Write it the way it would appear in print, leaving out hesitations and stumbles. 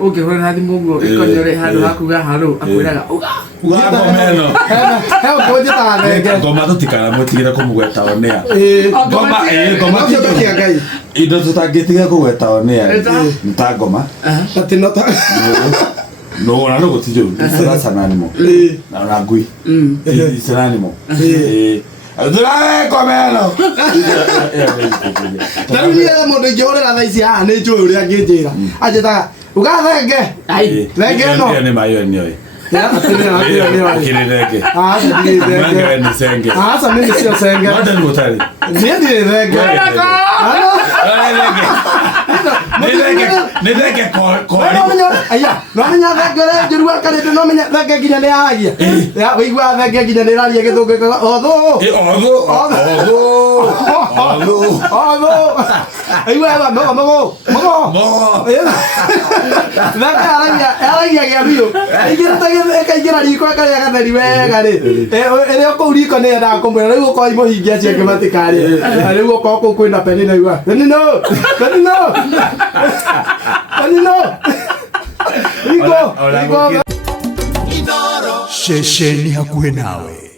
Okay, when had the Mungo, you had Hakuga Halo, Akuga. Ugagomeno. Heo ngoja tane. Ngoma tutikana mutigire kumugweta onea. Ngoma tukia ngai. Indo tutangitiga kugweta onea. Ntagoma. Ati nota. No, na no gutijo. Sera sananimo. Na ngui. Sananimo. Dura komeno. Tarulia mundu njore na thaisi ha ni njuri uria nginjira. Ajeta ugathenge. Ai. Thenge no. Ni mayo ni oi. Ya atini na Kirege. Asa ni thenge. Ni senge. Asa mimi sio senge. Wada ni mutari. Ni thenge. Nideke ko. Aya, no menya thengere njurua kare no menya thenge ginya ni agia. Ya wigwa thenge ginya ni raria githungu otho. Otho. Aiwa ba mo. Aragia gia biu. Igira riko kare gatheri wega ri. Ere ko riko ne nda kumwira riu ko imuhingia ciake matikari. Riu ko kwina peni na igwa. No. Rico. Shesheni hakuhe nawe.